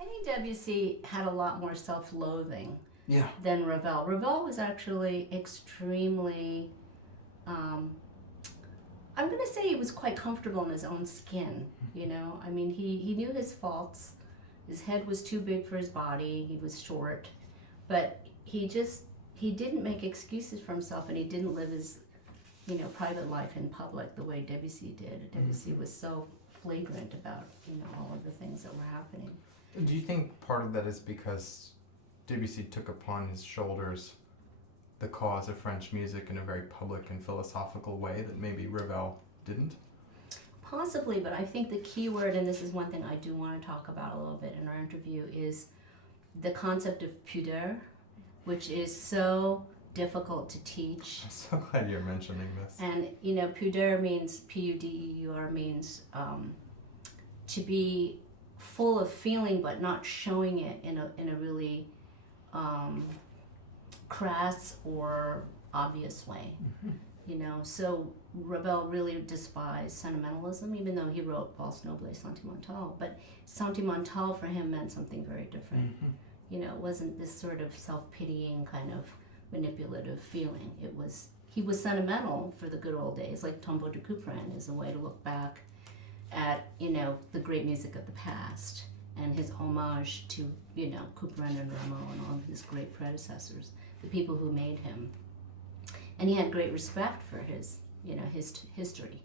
I think Debussy had a lot more self-loathing Yeah. than Ravel. Ravel was actually extremely, um, I'm going to say he was quite comfortable in his own skin, you know? I mean, he knew his faults. His head was too big for his body. He was short. But he didn't make excuses for himself, and he didn't live his, private life in public the way Debussy did. Debussy was so flagrant about, all of the things that were happening. Do you think part of that is because Debussy took upon his shoulders the cause of French music in a very public and philosophical way that maybe Ravel didn't? Possibly, but I think the key word, and this is one thing I do want to talk about a little bit in our interview, is the concept of pudeur, which is so difficult to teach. I'm so glad you're mentioning this. And, pudeur means, P-U-D-E-U-R means to be full of feeling but not showing it in a really crass or obvious way. So Ravel really despised sentimentalism, even though he wrote Valse Noble et Sentimentale, but sentimental for him meant something very different. It wasn't this sort of self-pitying kind of manipulative feeling. He was sentimental for the good old days, like Tombeau de Couperin is a way to look back at, the great music of the past and his homage to, Couperin and Rameau and all of his great predecessors, the people who made him. And he had great respect for his, his history,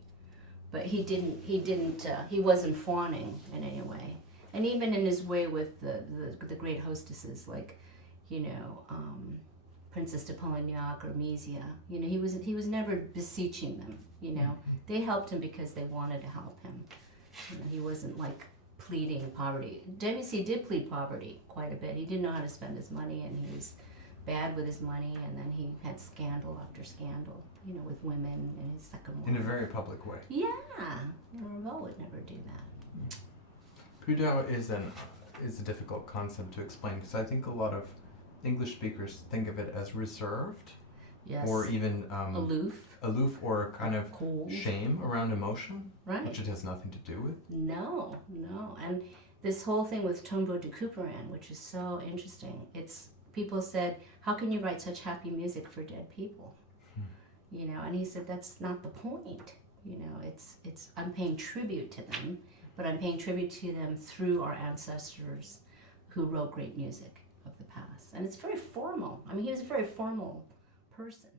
but he wasn't fawning in any way. And even in his way with the great hostesses like, Princess de Polignac or Misia, he was never beseeching them. They helped him because they wanted to help him. He wasn't like pleading poverty. Debussy did plead poverty quite a bit. He didn't know how to spend his money, and he was bad with his money, and then he had scandal after scandal, with women in his second wife. In a very public way. Yeah, Ravel would never do that. Pudeur is a difficult concept to explain because I think a lot of English speakers think of it as reserved, yes, or even aloof, or kind of cold, shame around emotion, right? Which it has nothing to do with. No, and this whole thing with Tombeau de Couperin, which is so interesting. People said, how can you write such happy music for dead people? And he said, that's not the point. It's I'm paying tribute to them, but I'm paying tribute to them through our ancestors who wrote great music of the past. And it's very formal. I mean, he was a very formal person.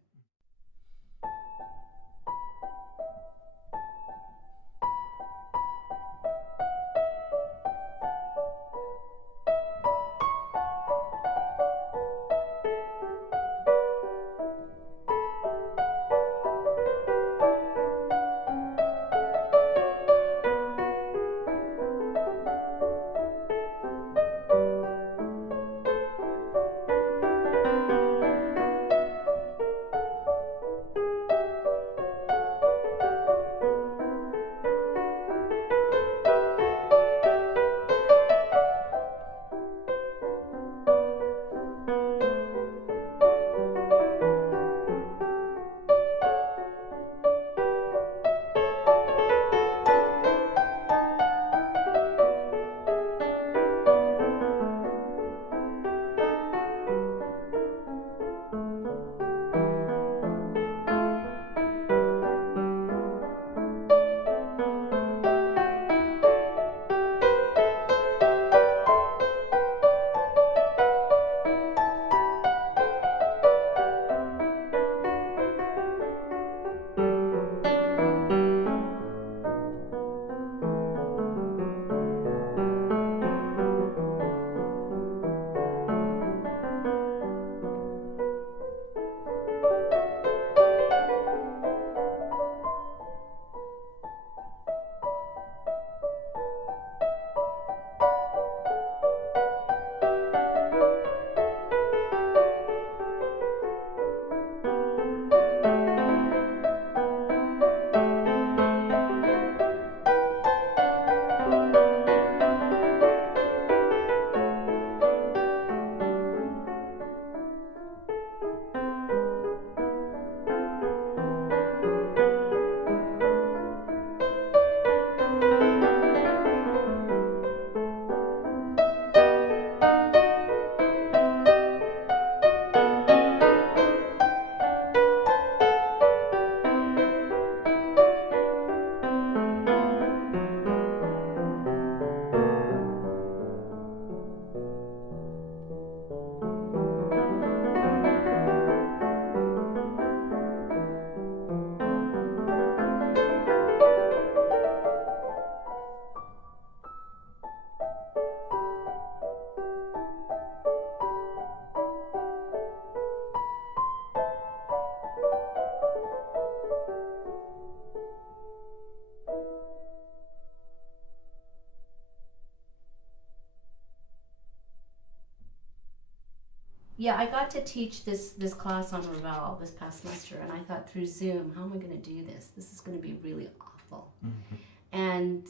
yeah, I got to teach this class on Ravel this past semester, and I thought through Zoom, how am I going to do this? This is going to be really awful. Mm-hmm. And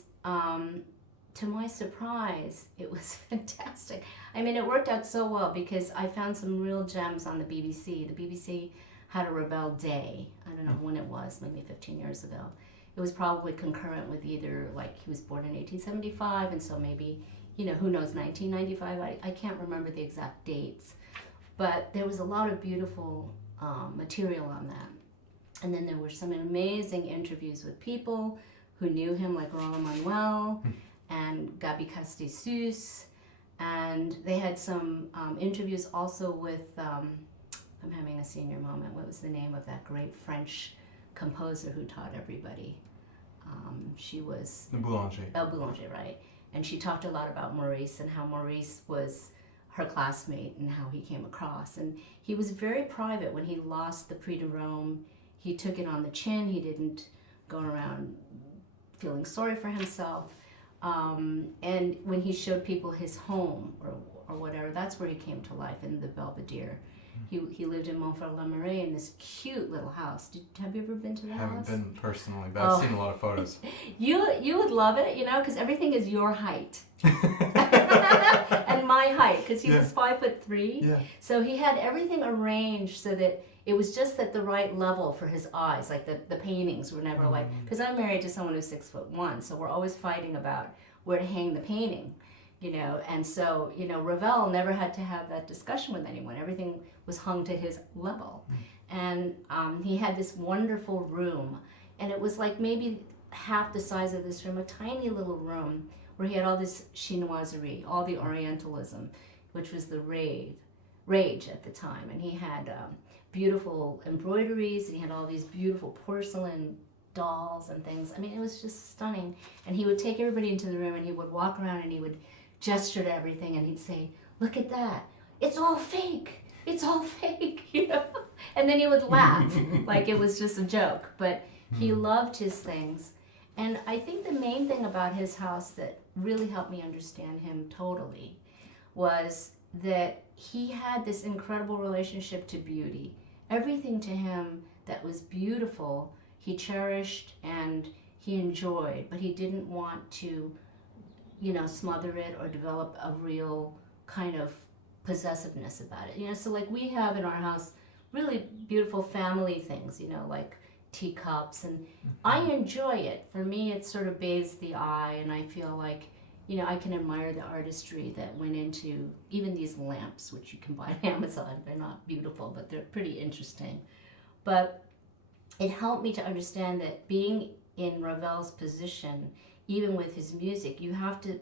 to my surprise, it was fantastic. I mean, it worked out so well because I found some real gems on the BBC. The BBC had a Ravel Day. I don't know when it was, maybe 15 years ago. It was probably concurrent with either, like, he was born in 1875, and so maybe, you know, who knows, 1995. I can't remember the exact dates. But there was a lot of beautiful material on that. And then there were some amazing interviews with people who knew him, like Roland Manuel and Gabi Castesus. And they had some interviews also with, I'm having a senior moment, what was the name of that great French composer who taught everybody? She was... Boulanger. Boulanger, right. And she talked a lot about Maurice and how Maurice was her classmate and how he came across. And he was very private. When he lost the Prix de Rome, he took it on the chin. He go around feeling sorry for himself. And when he showed people his home or whatever, that's where he came to life, in the Belvedere. He lived in Montferland-la-Marais in this cute little house. Have you ever been to the house? Haven't been personally, but I've seen a lot of photos. You would love it, you know, because everything is your height. And my height, because he was 5'3". Yeah. So he had everything arranged so that it was just at the right level for his eyes. Like the paintings were never like, because I'm married to someone who's 6'1", so we're always fighting about where to hang the painting, you know. And so, you know, Ravel never had to have that discussion with anyone. Everything was hung to his level. And he had this wonderful room, and it was like maybe half the size of this room, a tiny little room where he had all this chinoiserie, all the Orientalism, which was the rage at the time. And he had beautiful embroideries, and he had all these beautiful porcelain dolls and things. I mean, it was just stunning. And he would take everybody into the room, and he would walk around, and he would gesture to everything, and he'd say, "Look at that, it's all fake. It's all fake," you know? And then he would laugh like it was just a joke. But he loved his things. And I think the main thing about his house that really helped me understand him totally was that he had this incredible relationship to beauty. Everything to him that was beautiful, he cherished and he enjoyed, but he didn't want to, you know, smother it or develop a real kind of possessiveness about it. You know, so like we have in our house really beautiful family things, you know, like teacups, and I enjoy it. For me, it sort of bathes the eye, and I feel like, you know, I can admire the artistry that went into even these lamps, which you can buy on Amazon. They're not beautiful, but they're pretty interesting. But it helped me to understand that being in Ravel's position, even with his music, you have to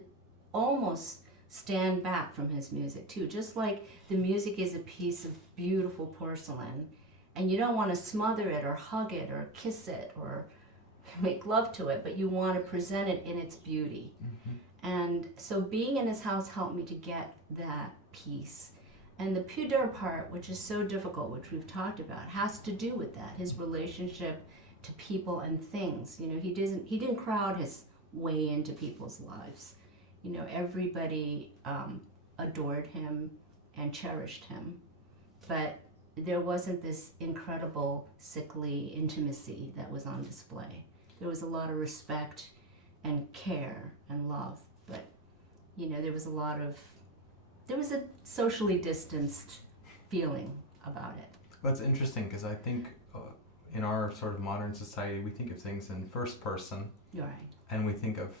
almost stand back from his music too. Just like the music is a piece of beautiful porcelain, and you don't want to smother it or hug it or kiss it or make love to it, but you want to present it in its beauty. And so being in his house helped me to get that piece. And the pudeur part, which is so difficult, which we've talked about, has to do with that, his relationship to people and things. You know, he didn't crowd his way into people's lives. You know, everybody adored him and cherished him, but there wasn't this incredible sickly intimacy that was on display. There was a lot of respect and care and love, but, you know, there was a socially distanced feeling about it. That's interesting, because I think in our sort of modern society, we think of things in first person, Right. and we think of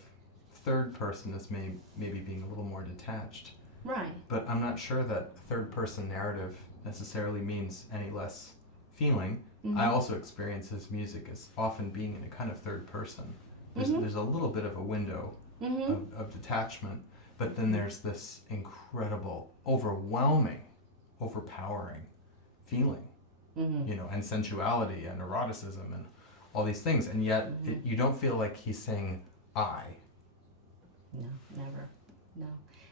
third person as maybe being a little more detached. Right. But I'm not sure that third person narrative necessarily means any less feeling. I also experience his music as often being in a kind of third person. There's a little bit of a window of detachment, but then there's this incredible, overwhelming, overpowering feeling, you know, and sensuality and eroticism and all these things, and yet you don't feel like he's saying I. No, never. No.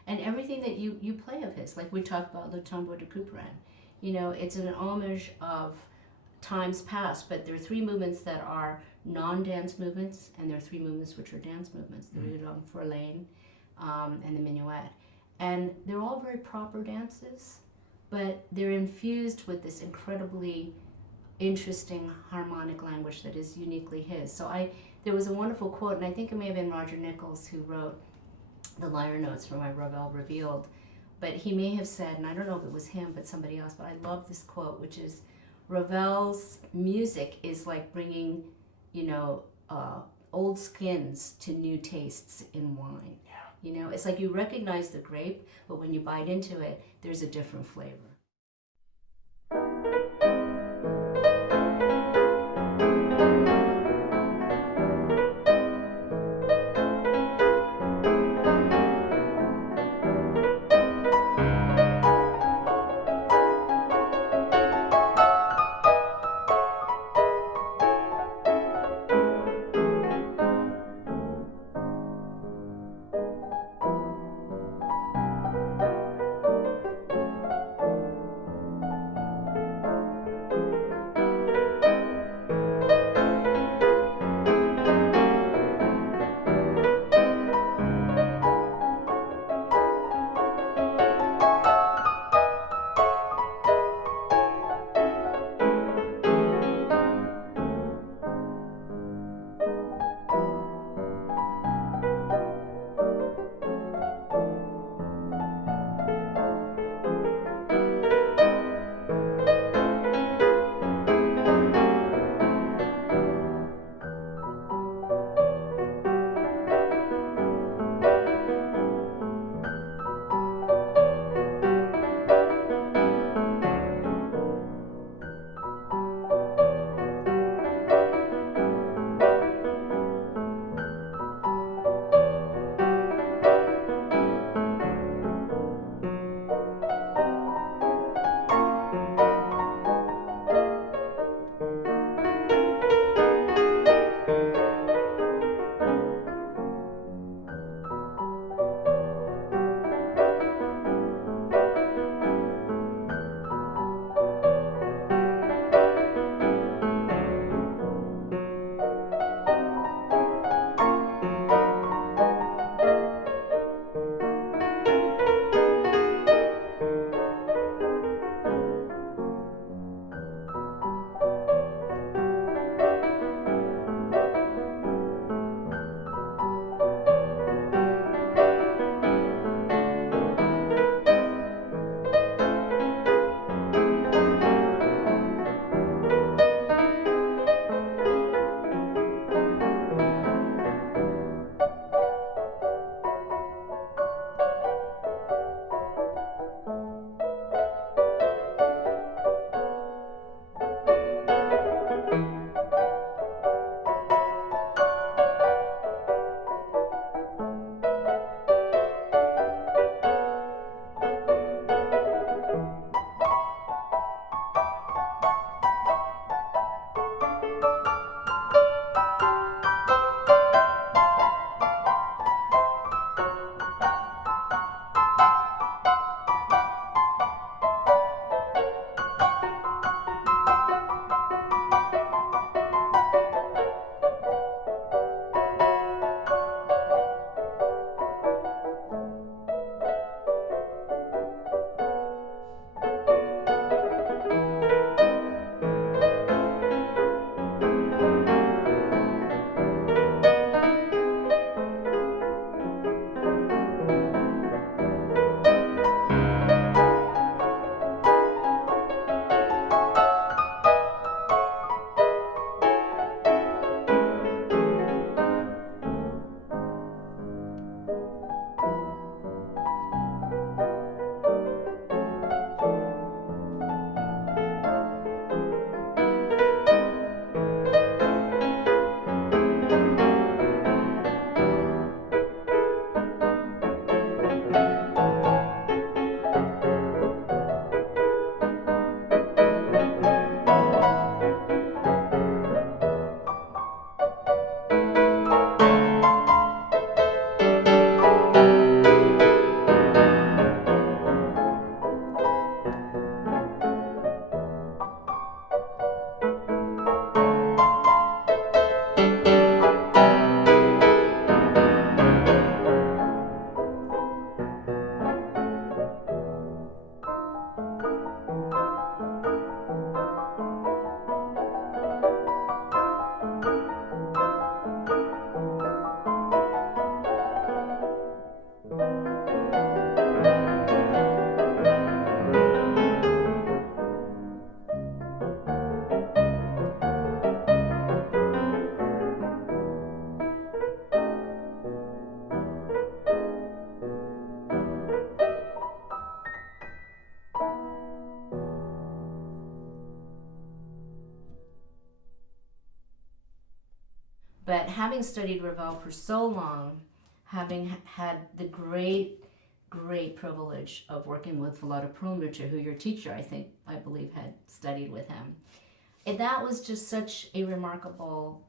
And everything that you play of his, like we talked about Le Tombeau de Couperin, you know, it's an homage of times past, but there are three movements that are non-dance movements, and there are three movements which are dance movements, the Rideau Forlane and the Minuet. And they're all very proper dances, but they're infused with this incredibly interesting harmonic language that is uniquely his. So there was a wonderful quote, and I think it may have been Roger Nichols who wrote the liner notes for my Ravel Revealed, but he may have said, and I don't know if it was him, but somebody else, but I love this quote, which is, Ravel's music is like bringing, old skins to new tastes in wine. Yeah. It's like you recognize the grape, but when you bite into it, there's a different flavor. But having studied Ravel for so long, having had the great privilege of working with Vlado Perlemuter, who your teacher, I believe, had studied with him. And that was just such a remarkable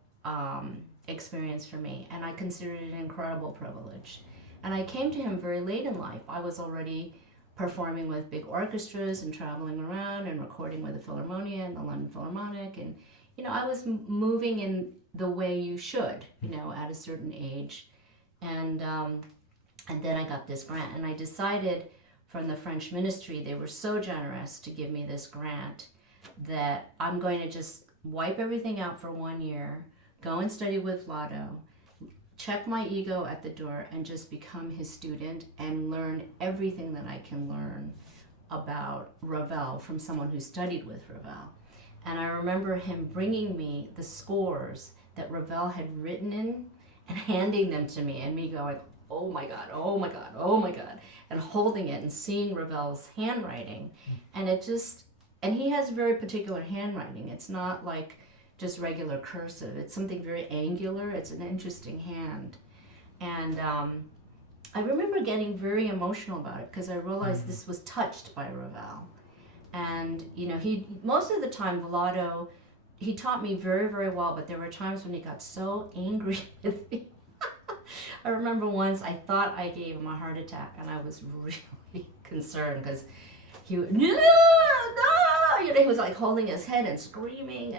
experience for me, and I considered it an incredible privilege. And I came to him very late in life. I was already performing with big orchestras and traveling around and recording with the Philharmonia and the London Philharmonic, and I was moving in the way you should, at a certain age. And then I got this grant, and I decided from the French ministry, they were so generous to give me this grant, that I'm going to just wipe everything out for 1 year, go and study with Vlado, check my ego at the door, and just become his student and learn everything that I can learn about Ravel from someone who studied with Ravel. And I remember him bringing me the scores that Ravel had written in and handing them to me, and me going, oh my God, oh my God, oh my God, and holding it and seeing Ravel's handwriting. And he has very particular handwriting. It's not like just regular cursive. It's something very angular. It's an interesting hand. And I remember getting very emotional about it because I realized this was touched by Ravel. And, most of the time, Vlado, he taught me very, very well, but there were times when he got so angry with me. I remember once I thought I gave him a heart attack, and I was really concerned because he would, no, he was like holding his head and screaming,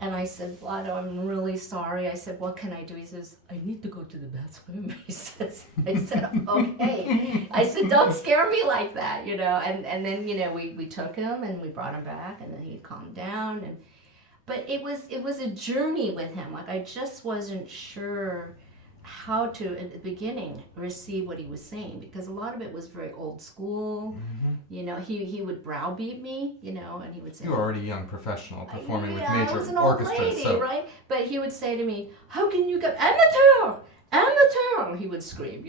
and I said, Vlado, I'm really sorry. I said, what can I do? He says, I need to go to the bathroom. I said, okay. I said, don't scare me like that, and then, we took him and we brought him back, and then he calmed down, but it was a journey with him. Like, I just wasn't sure how to, at the beginning, receive what he was saying, because a lot of it was very old school. He would browbeat me, and he would say, you were already a young professional performing with major I was an old orchestras, lady, right? But he would say to me, how can you get amateur, he would scream,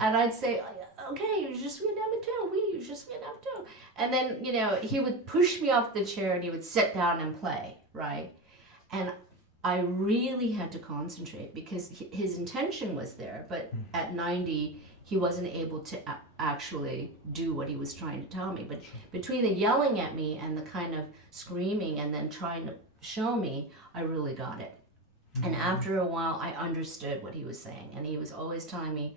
and I'd say, okay, je suis un amateur, oui, je suis un amateur. And then, he would push me off the chair and he would sit down and play, right? And I really had to concentrate because his intention was there, but at 90, he wasn't able to actually do what he was trying to tell me. But between the yelling at me and the kind of screaming and then trying to show me, I really got it. And after a while, I understood what he was saying. And he was always telling me,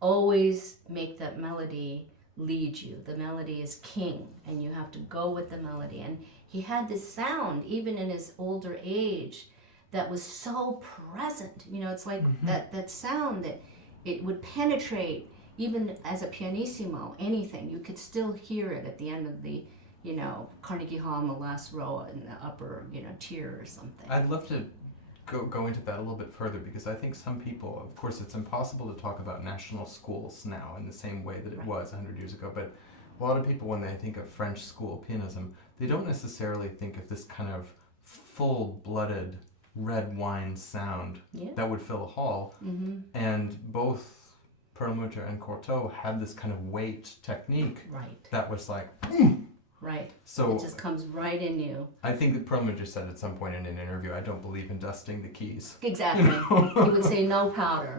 always make that melody lead you. The melody is king, and you have to go with the melody. And he had this sound, even in his older age, that was so present. It's like that sound that it would penetrate even as a pianissimo, anything. You could still hear it at the end of the, Carnegie Hall in the last row in the upper, tier or something. I'd love to go into that a little bit further, because I think some people, of course, it's impossible to talk about national schools now in the same way that it was 100 years ago, but a lot of people, when they think of French school pianism, they don't necessarily think of this kind of full-blooded red wine sound that would fill a hall. And both Perlemuter and Courteau had this kind of weight technique that was like, right. So it just comes right in you. I think that Perlemuter said at some point in an interview, I don't believe in dusting the keys. Exactly. He would say, no powder,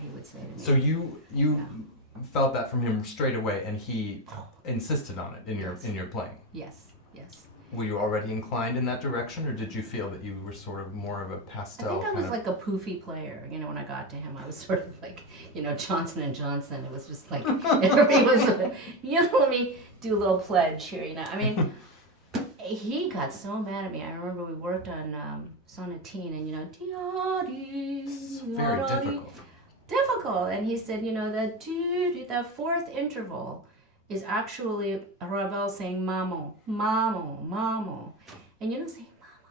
he would say to me. So you felt that from him straight away, and he insisted on it in your playing. Yes. Were you already inclined in that direction, or did you feel that you were sort of more of a pastel? I think I was like a poofy player. When I got to him, I was sort of like, Johnson & Johnson. It was just like, everybody was, let me do a little pledge here, He got so mad at me. I remember we worked on Sonatine, and, It's very difficult. And he said, that fourth interval is actually Ravel saying "mamo, mamo, mamo," and you don't say "mama,"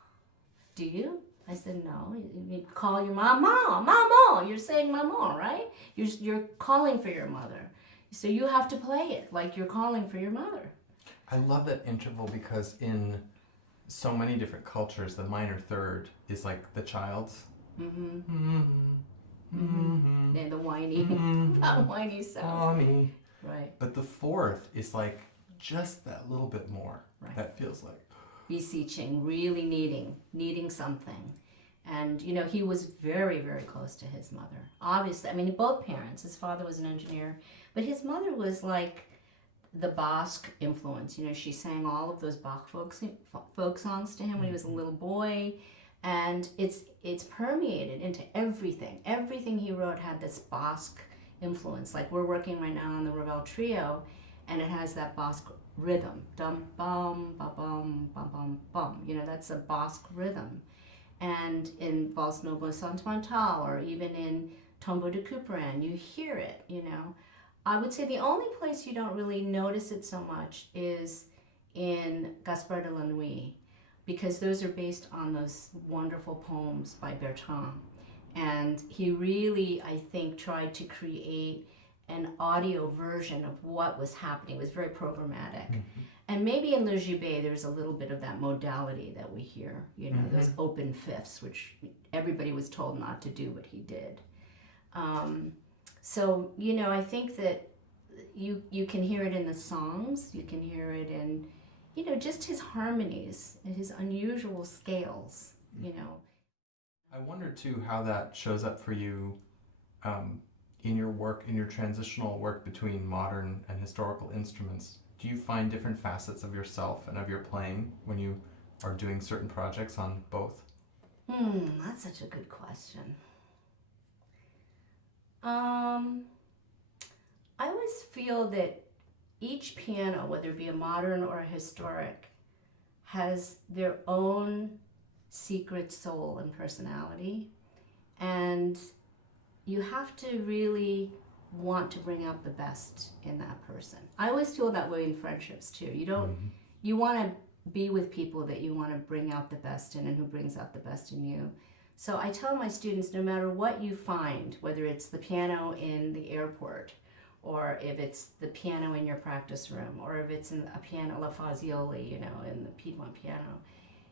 do you? I said no. You call your mom, mamo. You're saying "mamo," right? You're calling for your mother, so you have to play it like you're calling for your mother. I love that interval because in so many different cultures, the minor third is like the child's. And the whiny, that whiny sound. Mommy. Right. But the fourth is like just that little bit more. Right. That feels like beseeching, really needing something. And, you know, he was very, very close to his mother. Obviously, I mean, both parents. His father was an engineer, but his mother was like the Basque influence. You know, she sang all of those Bach folk songs to him when he was a little boy. And it's permeated into everything. Everything he wrote had this Basque influence. Like we're working right now on the Ravel Trio, and it has that Basque rhythm. Dum bum ba bum bum bum bum. You know, that's a Basque rhythm. And in Valse Noble Sentimental, or even in Tombeau de Couperin, you hear it, you know. I would say the only place you don't really notice it so much is in Gaspard de la Nuit, because those are based on those wonderful poems by Bertrand. And he really, I think, tried to create an audio version of what was happening. It was very programmatic. Mm-hmm. And maybe in Le Gibet, there's a little bit of that modality that we hear, you know, those open fifths, which everybody was told not to do, but he did. So, you know, I think that you can hear it in the songs, you can hear it in, you know, just his harmonies and his unusual scales, you know. I wonder, too, how that shows up for you in your work, in your transitional work between modern and historical instruments. Do you find different facets of yourself and of your playing when you are doing certain projects on both? That's such a good question. I always feel that each piano, whether it be a modern or a historic, has their own secret soul and personality, and you have to really want to bring out the best in that person. I always feel that way in friendships too. You don't, you want to be with people that you want to bring out the best in and who brings out the best in you. So I tell my students, no matter what you find, whether it's the piano in the airport, or if it's the piano in your practice room, or if it's in a piano La Fazioli, you know, in the Piedmont piano,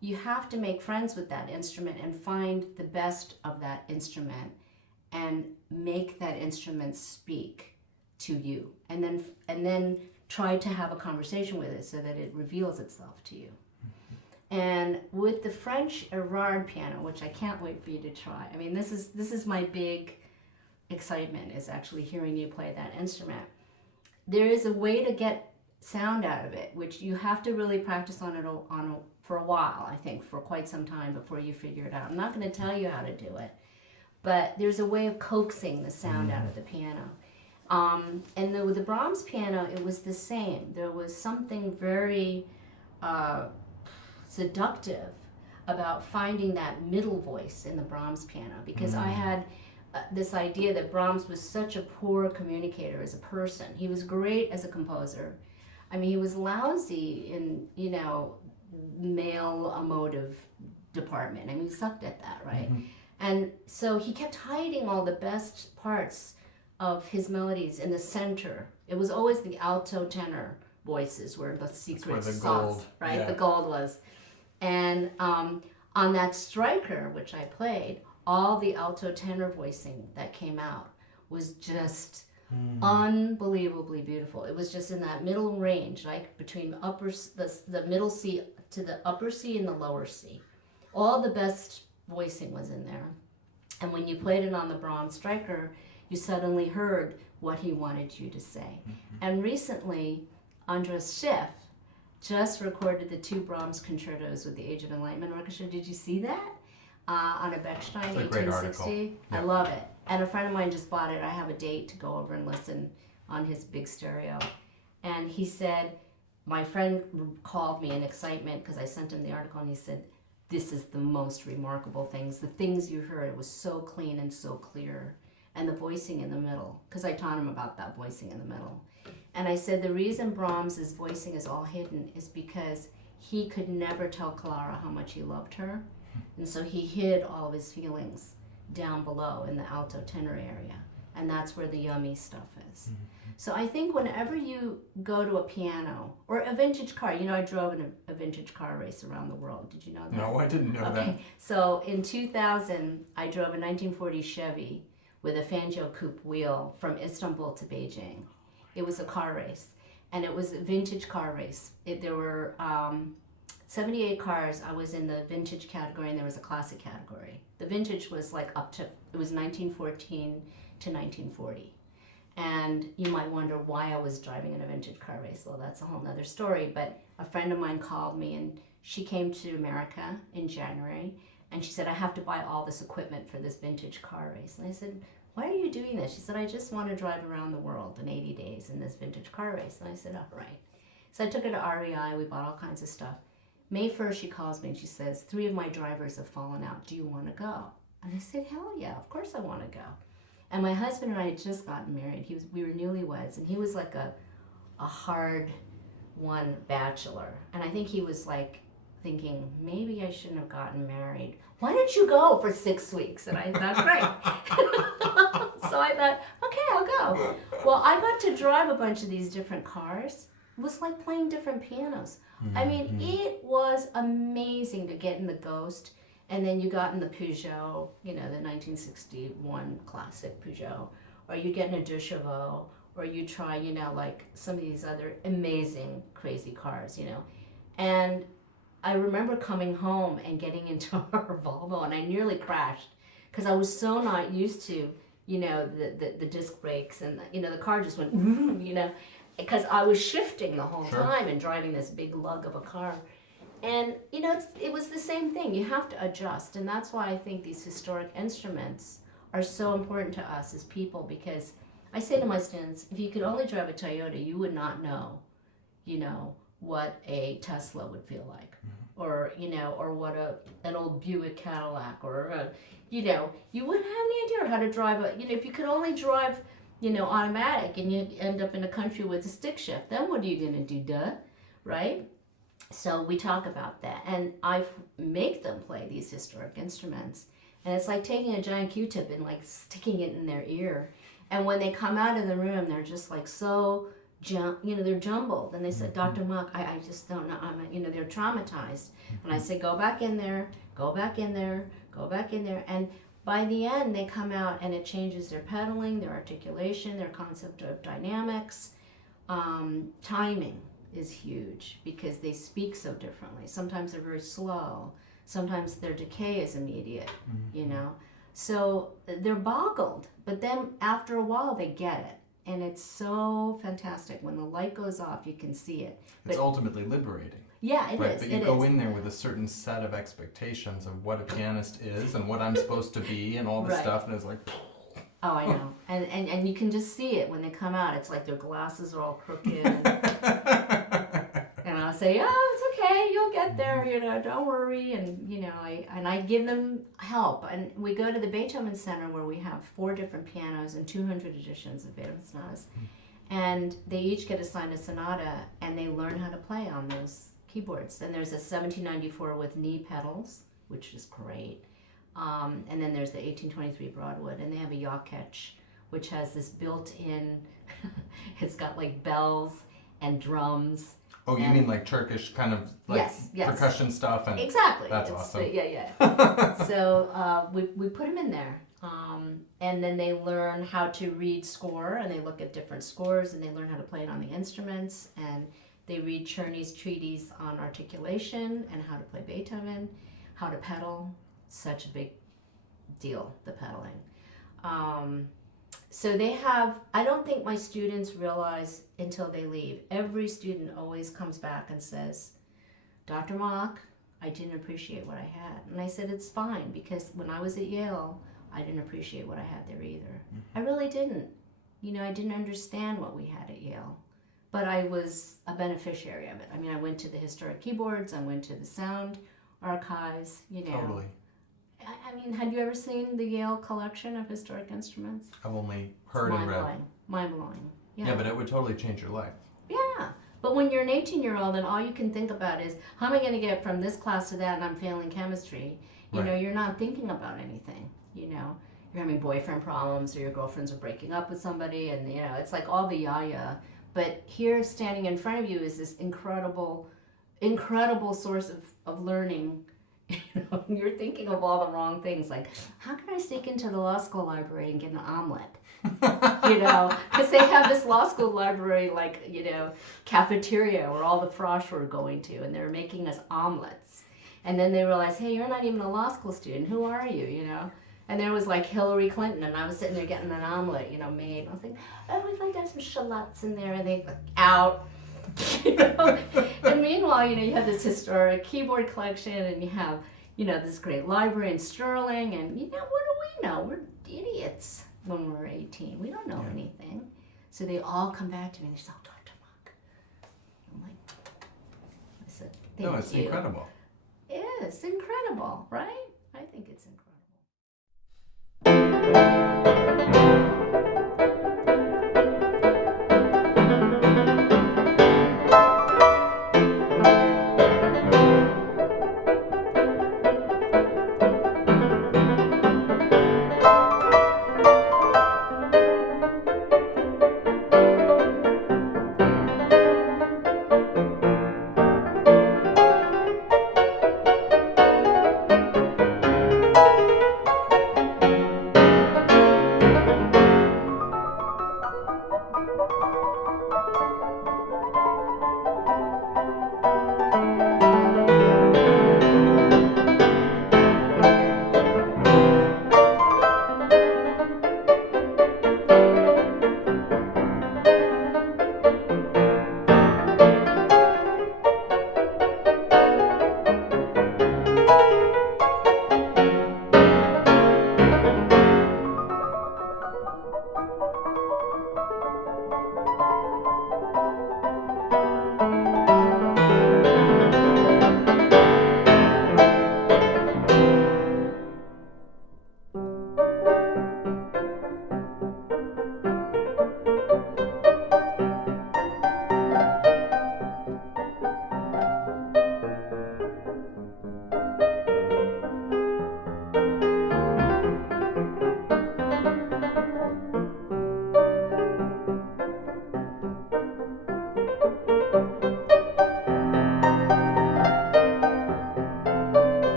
you have to make friends with that instrument and find the best of that instrument and make that instrument speak to you, and then try to have a conversation with it so that it reveals itself to you. And with the French Erard piano, which I can't wait for you to try. I mean, this is my big excitement, is actually hearing you play that instrument. There is a way to get sound out of it, which you have to really practice on it for a while, I think, for quite some time before you figure it out. I'm not going to tell you how to do it, but there's a way of coaxing the sound out of the piano. And with the Brahms piano, it was the same. There was something very seductive about finding that middle voice in the Brahms piano, because I had this idea that Brahms was such a poor communicator as a person. He was great as a composer. I mean, he was lousy in, you know, male emotive department. I mean, he sucked at that, right? And so he kept hiding all the best parts of his melodies in the center. It was always the alto tenor voices where the secret sauce, right? Yeah. The gold was. And on that striker, which I played, all the alto tenor voicing that came out was just unbelievably beautiful. It was just in that middle range, like between the middle C to the upper C and the lower C. All the best voicing was in there. And when you played it on the Brahms striker, you suddenly heard what he wanted you to say. And recently, Andras Schiff just recorded the 2 Brahms concertos with the Age of Enlightenment Orchestra. Did you see that? On a Bechstein, 1860. I love it. And a friend of mine just bought it. I have a date to go over and listen on his big stereo. And he said, my friend called me in excitement because I sent him the article, and he said, this is the most remarkable things. The things you heard, it was so clean and so clear. And the voicing in the middle, because I taught him about that voicing in the middle. And I said the reason Brahms' voicing is all hidden is because he could never tell Clara how much he loved her. And so he hid all of his feelings down below in the alto tenor area. And that's where the yummy stuff is. So I think whenever you go to a piano or a vintage car, you know, I drove in a vintage car race around the world. Did you know that? No, I didn't know that. So in 2000, I drove a 1940 Chevy with a Fangio coupe wheel from Istanbul to Beijing. It was a car race, and it was a vintage car race. There were 78 cars. I was in the vintage category and there was a classic category. The vintage was like it was 1914 to 1940. And you might wonder why I was driving in a vintage car race. Well, that's a whole nother story. But a friend of mine called me, and she came to America in January, and she said, I have to buy all this equipment for this vintage car race. And I said, why are you doing this? She said, I just want to drive around the world in 80 days in this vintage car race. And I said, all right. So I took her to REI. We bought all kinds of stuff. May 1st, she calls me and she says, 3 of my drivers have fallen out. Do you want to go? And I said, hell yeah, of course I want to go. And my husband and I had just gotten married. We were newlyweds, and he was like a hard won bachelor. And I think he was like thinking, maybe I shouldn't have gotten married. Why don't you go for 6 weeks? And I thought, great. So I thought, okay, I'll go. Well, I got to drive a bunch of these different cars. It was like playing different pianos. Mm-hmm. I mean, it was amazing to get in the Ghost, and then you got in the Peugeot, you know, the 1961 classic Peugeot, or you get in a De Chevaux, or you try, you know, like some of these other amazing, crazy cars, you know. And I remember coming home and getting into our Volvo, and I nearly crashed because I was so not used to, you know, the disc brakes, and, you know, the car just went, you know, because I was shifting the whole time and driving this big lug of a car. And, you know, it was the same thing. You have to adjust. And that's why I think these historic instruments are so important to us as people, because I say to my students, if you could only drive a Toyota, you would not know, you know, what a Tesla would feel like. Mm-hmm. Or, you know, or what an old Buick Cadillac, or, you know, you wouldn't have any idea how to drive you know, if you could only drive, you know, automatic, and you end up in a country with a stick shift, then what are you going to do, right? So we talk about that, and I make them play these historic instruments, and it's like taking a giant Q-tip and like sticking it in their ear, and when they come out of the room, they're just like so, you know, they're jumbled, and they said, Dr. Mok, I just don't know, you know, they're traumatized, and I say, go back in there, go back in there, go back in there, and by the end, they come out and it changes their pedaling, their articulation, their concept of dynamics. Timing is huge because they speak so differently. Sometimes they're very slow. Sometimes their decay is immediate, you know. So they're boggled, but then after a while they get it. And it's so fantastic. When the light goes off, you can see it. It's ultimately liberating. Yeah, it is. But you go in there with a certain set of expectations of what a pianist is and what I'm supposed to be and all this stuff, and it's like... Oh, I know. And you can just see it when they come out. It's like their glasses are all crooked. And I'll say, oh, it's okay. You'll get there. You know, don't worry. And, you know, I give them help. And we go to the Beethoven Center where we have 4 different pianos and 200 editions of Beethoven sonatas. And they each get assigned a sonata, and they learn how to play on those keyboards. And there's a 1794 with knee pedals, which is great. And then there's the 1823 Broadwood, and they have a Yakech, which has this built-in, it's got like bells and drums. Oh, you mean like Turkish kind of like percussion stuff? And exactly. That's awesome. So we put them in there. And then they learn how to read score, and they look at different scores, and they learn how to play it on the instruments, and they read Czerny's treatise on articulation and how to play Beethoven, how to pedal. Such a big deal, the pedaling. So they have, I don't think my students realize until they leave. Every student always comes back and says, Dr. Mok, I didn't appreciate what I had. And I said, it's fine, because when I was at Yale, I didn't appreciate what I had there either. Mm-hmm. I really didn't. You know, I didn't understand what we had at Yale. But I was a beneficiary of it. I mean, I went to the historic keyboards, I went to the sound archives, you know. Totally. I mean, had you ever seen the Yale collection of historic instruments? I've only heard and read. Mind-blowing. Yeah, but it would totally change your life. Yeah. But when you're an 18-year-old and all you can think about is, how am I going to get from this class to that, and I'm failing chemistry, you know, you're not thinking about anything, you know. You're having boyfriend problems, or your girlfriends are breaking up with somebody, and, you know, it's like all the yaya. But here, standing in front of you, is this incredible source of learning, You're thinking of all the wrong things. Like, how can I sneak into the law school library and get an omelet? Because they have this law school library, cafeteria where all the frosh were going to, and they're making us omelets. And then they realized, hey, you're not even a law school student. Who are you, And there was like Hillary Clinton, and I was sitting there getting an omelet, made. I was like, oh, we'd like to have some shallots in there. And they out. And meanwhile, you have this historic keyboard collection, and you have, this great library in Sterling, and, what do we know? We're idiots when we're 18. We don't know anything. So they all come back to me, and they say, oh, Dr. Mok. I'm like, I said, thank you. No, it's incredible. It's incredible, right? I think it's incredible.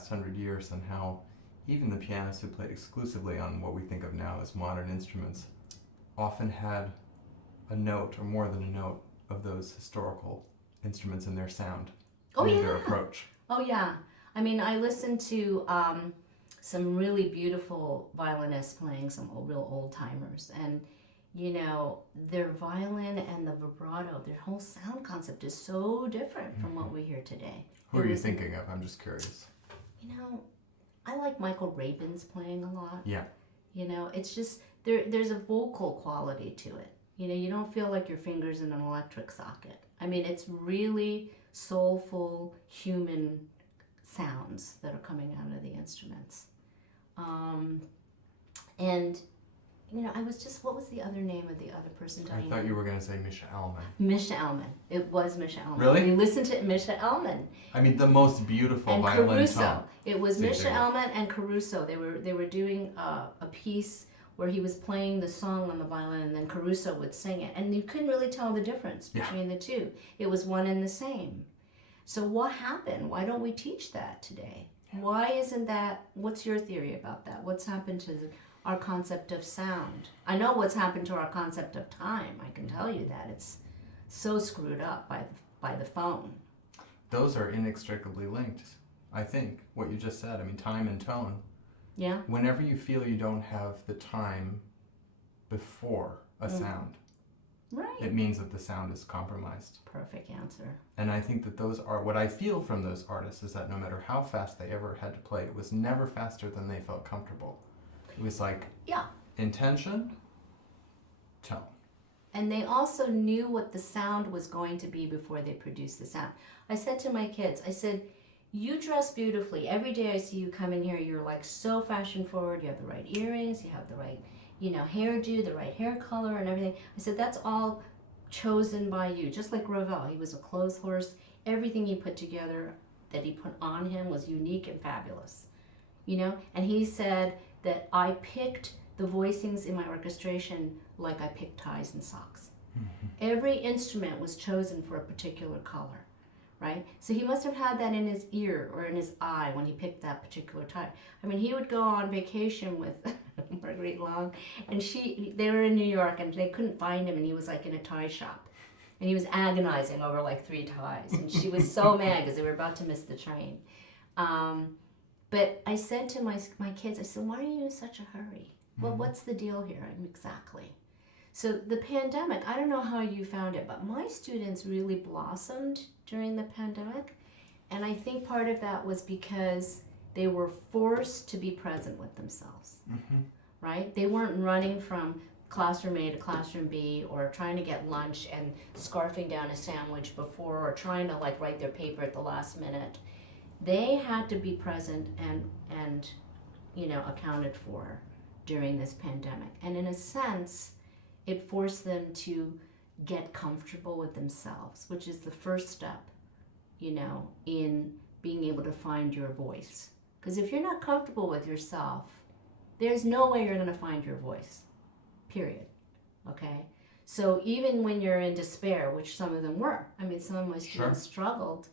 last 100 years and how even the pianists who played exclusively on what we think of now as modern instruments often had a note, or more than a note, of those historical instruments in their sound, in their approach. Oh, yeah. I mean, I listened to some really beautiful violinists playing some real old-timers, and, you know, their violin and the vibrato, their whole sound concept is so different from what we hear today. Who are you thinking of? I'm just curious. You know, I like Michael Rabin's playing a lot. Yeah. You know, it's just, there's a vocal quality to it. You know, you don't feel like your finger's in an electric socket. I mean, it's really soulful, human sounds that are coming out of the instruments. And, you know, I was just, what was the other name of the other person? I thought you were going to say Misha Elman. Misha Elman. It was Misha Elman. Really? We listened to Misha Elman. I mean, the most beautiful and violin Caruso. tone. It was Misha Elman and Caruso. They were doing a piece where he was playing the song on the violin and then Caruso would sing it. And you couldn't really tell the difference between the two. It was one and the same. So what happened? Why don't we teach that today? Why isn't that? What's your theory about that? What's happened to our concept of sound? I know what's happened to our concept of time. I can tell you that. It's so screwed up by the phone. Those are inextricably linked, I think, what you just said. I mean, time and tone. Yeah. Whenever you feel you don't have the time before a sound, right, it means that the sound is compromised. Perfect answer. And I think that those are, what I feel from those artists is that no matter how fast they ever had to play, it was never faster than they felt comfortable. It was like intention, tone. And they also knew what the sound was going to be before they produced the sound. I said to my kids, I said, you dress beautifully. Every day I see you come in here, you're like so fashion forward. You have the right earrings, you have the right, hairdo, the right hair color and everything. I said, that's all chosen by you. Just like Ravel, he was a clothes horse. Everything he put together that he put on him was unique and fabulous, And he said that I picked the voicings in my orchestration like I picked ties and socks. Mm-hmm. Every instrument was chosen for a particular color. Right? So he must have had that in his ear or in his eye when he picked that particular tie. I mean, he would go on vacation with Marguerite Long, and they were in New York, and they couldn't find him, and he was like in a tie shop. And he was agonizing over like 3 ties, and she was so mad because they were about to miss the train. But I said to my kids, I said, why are you in such a hurry? Well, what's the deal here? Exactly. So the pandemic, I don't know how you found it, but my students really blossomed during the pandemic. And I think part of that was because they were forced to be present with themselves, right? They weren't running from classroom A to classroom B or trying to get lunch and scarfing down a sandwich before or trying to write their paper at the last minute. They had to be present and accounted for during this pandemic. And in a sense, it forced them to get comfortable with themselves, which is the first step, in being able to find your voice. Because if you're not comfortable with yourself, there's no way you're going to find your voice, period. Okay? So even when you're in despair, which some of them were, some of my students struggled,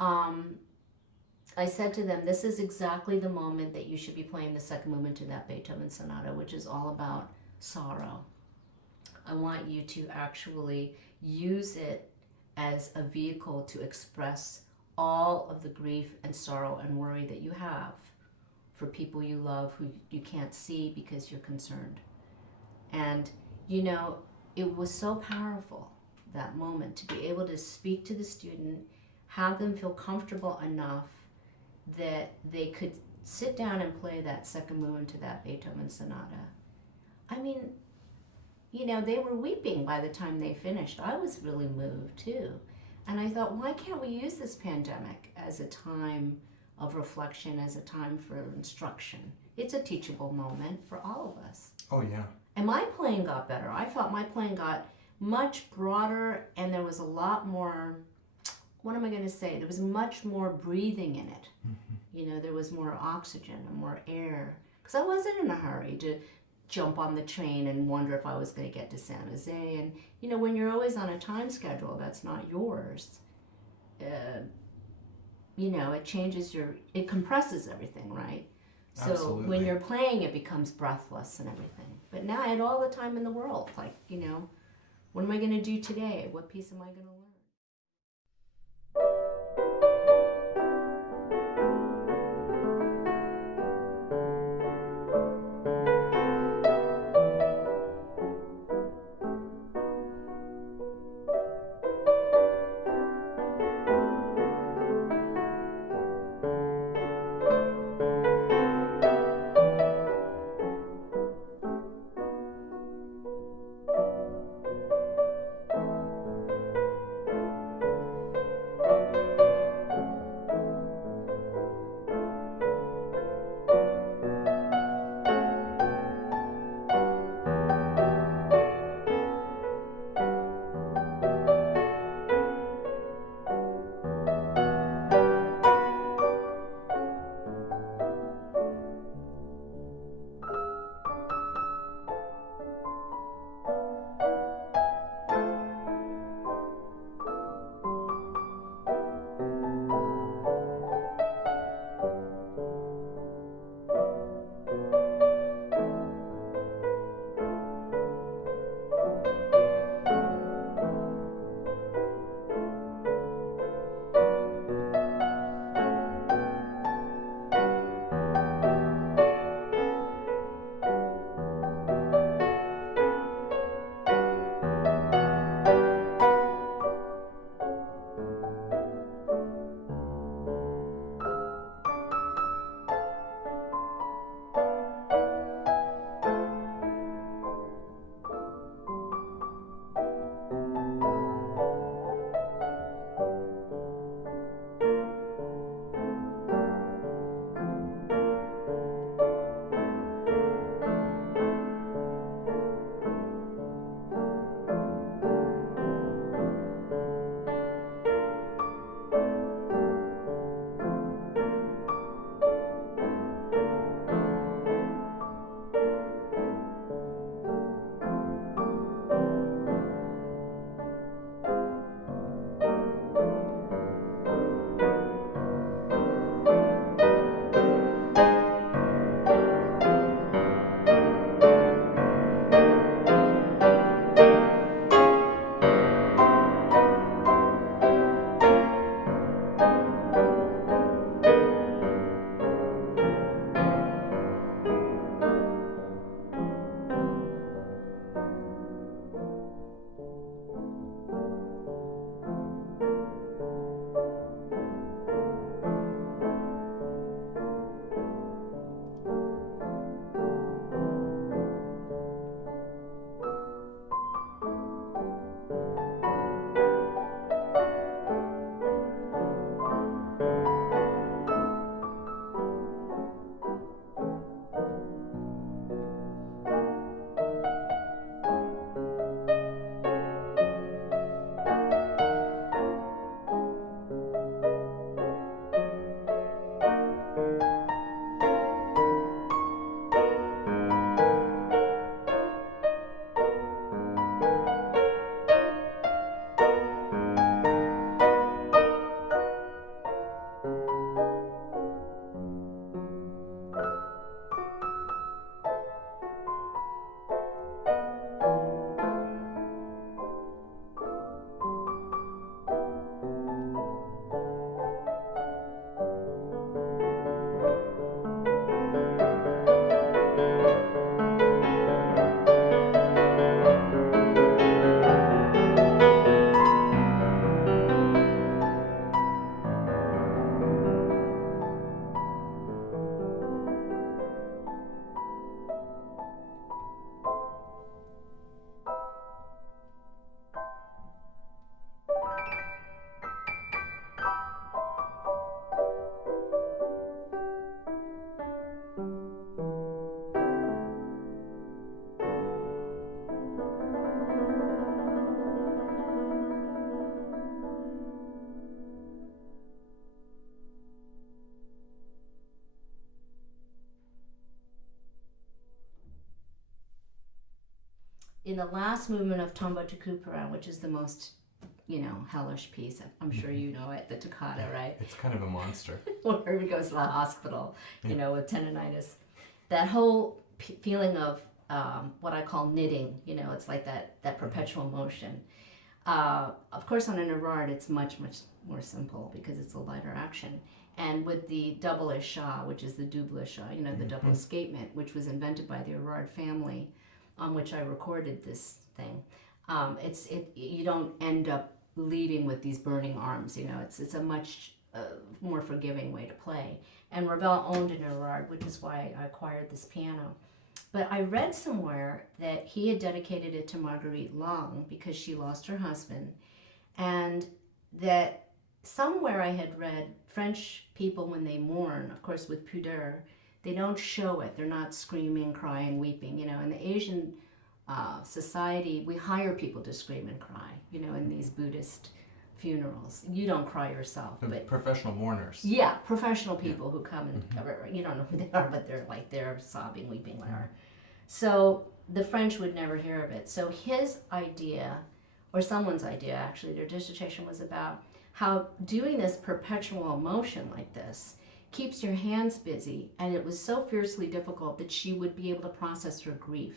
I said to them, this is exactly the moment that you should be playing the second movement to that Beethoven sonata, which is all about sorrow. I want you to actually use it as a vehicle to express all of the grief and sorrow and worry that you have for people you love who you can't see because you're concerned. And, it was so powerful, that moment, to be able to speak to the student, have them feel comfortable enough that they could sit down and play that second movement to that Beethoven sonata. They were weeping by the time they finished. I was really moved too. And I thought, why can't we use this pandemic as a time of reflection, as a time for instruction? It's a teachable moment for all of us. Oh, yeah. And my playing got better. I thought my playing got much broader, and there was a lot more, there was much more breathing in it. There was more oxygen and more air. Because I wasn't in a hurry to jump on the train and wonder if I was going to get to San Jose. And, when you're always on a time schedule that's not yours, it changes it compresses everything, right? So Absolutely. When you're playing, it becomes breathless and everything. But now I had all the time in the world. What am I going to do today? What piece am I going to learn? in the last movement of Tombeau de Couperin, which is the most, hellish piece, I'm sure you know it, the toccata, right? It's kind of a monster. Where he goes to the hospital, with tendonitis. That whole feeling of what I call knitting, it's like that perpetual motion. Of course, on an Erard, it's much, much more simple because it's a lighter action. And with the double échat, which is the double échat, the double escapement, which was invented by the Erard family, on which I recorded this thing, you don't end up leaving with these burning arms. It's a much more forgiving way to play. And Ravel owned an Erard, which is why I acquired this piano. But I read somewhere that he had dedicated it to Marguerite Long because she lost her husband, and that somewhere I had read French people, when they mourn, of course with pudeur, they don't show it. They're not screaming, crying, weeping. In the Asian society, we hire people to scream and cry, in these Buddhist funerals. You don't cry yourself. But professional mourners. Yeah, professional people who come and you don't know who they are, but they're sobbing, weeping, whatever. So the French would never hear of it. So his idea, or someone's idea actually, their dissertation was about how doing this perpetual motion like this keeps your hands busy, and it was so fiercely difficult that she would be able to process her grief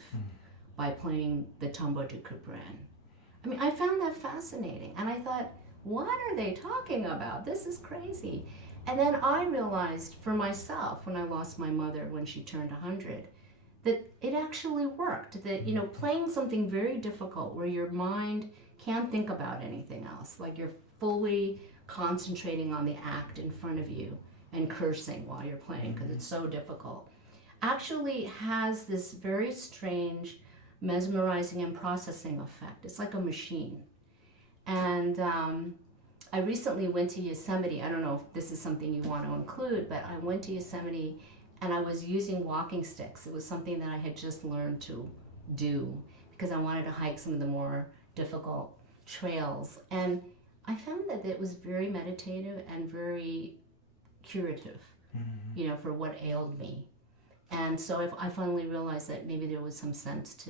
by playing the Tombeau de Couperin. I mean, I found that fascinating, and I thought, what are they talking about? This is crazy. And then I realized for myself, when I lost my mother when she turned 100, that it actually worked. That, playing something very difficult where your mind can't think about anything else, like you're fully concentrating on the act in front of you and cursing while you're playing because it's so difficult, actually has this very strange mesmerizing and processing effect. It's like a machine. And I recently went to Yosemite. I don't know if this is something you want to include, but I went to Yosemite and I was using walking sticks. It was something that I had just learned to do because I wanted to hike some of the more difficult trails. And I found that it was very meditative and very curative, for what ailed me. And so I finally realized that maybe there was some sense to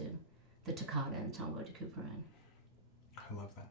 the toccata and Tombeau de Couperin. I love that.